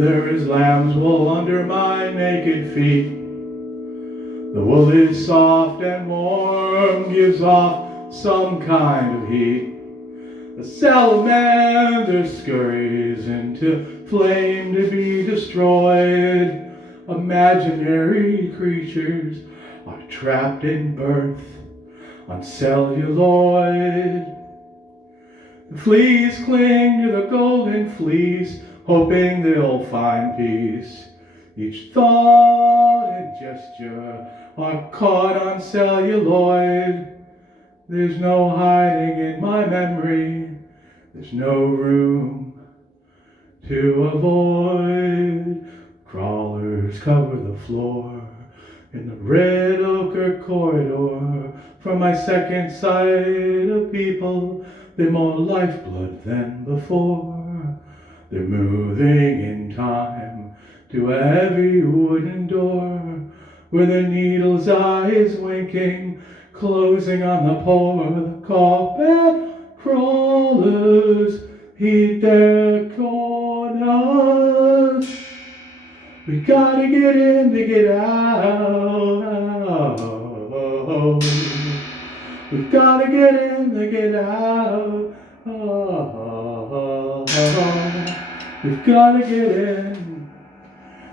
There is lamb's wool under my naked feet. The wool is soft and warm, gives off some kind of heat. A salamander scurries into flame to be destroyed. Imaginary creatures are trapped in birth on celluloid. The fleas cling to the golden fleece, hoping they'll find peace. Each thought and gesture are caught on celluloid. There's no hiding in my memory. There's no room to avoid. Crawlers cover the floor in the red ochre corridor. From my second sight of people, they're more lifeblood than before. They're moving in time to a heavy wooden door, where the needle's eye is winking, closing on the poor. The carpet crawlers heat their corners. We gotta get in to get out. We've gotta get in to get out. We've gotta get in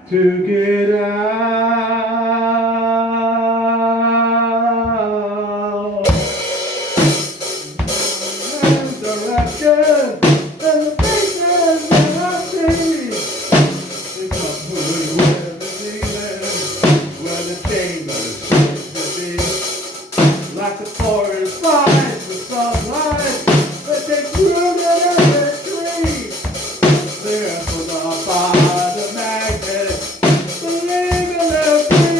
to get out. Resurrection and the faces that I see. It's a hood where the demons, where the chambers seem to be. Like the forest finds the sunlight that they grew in every tree. They're put up by the magnet, believe in their free.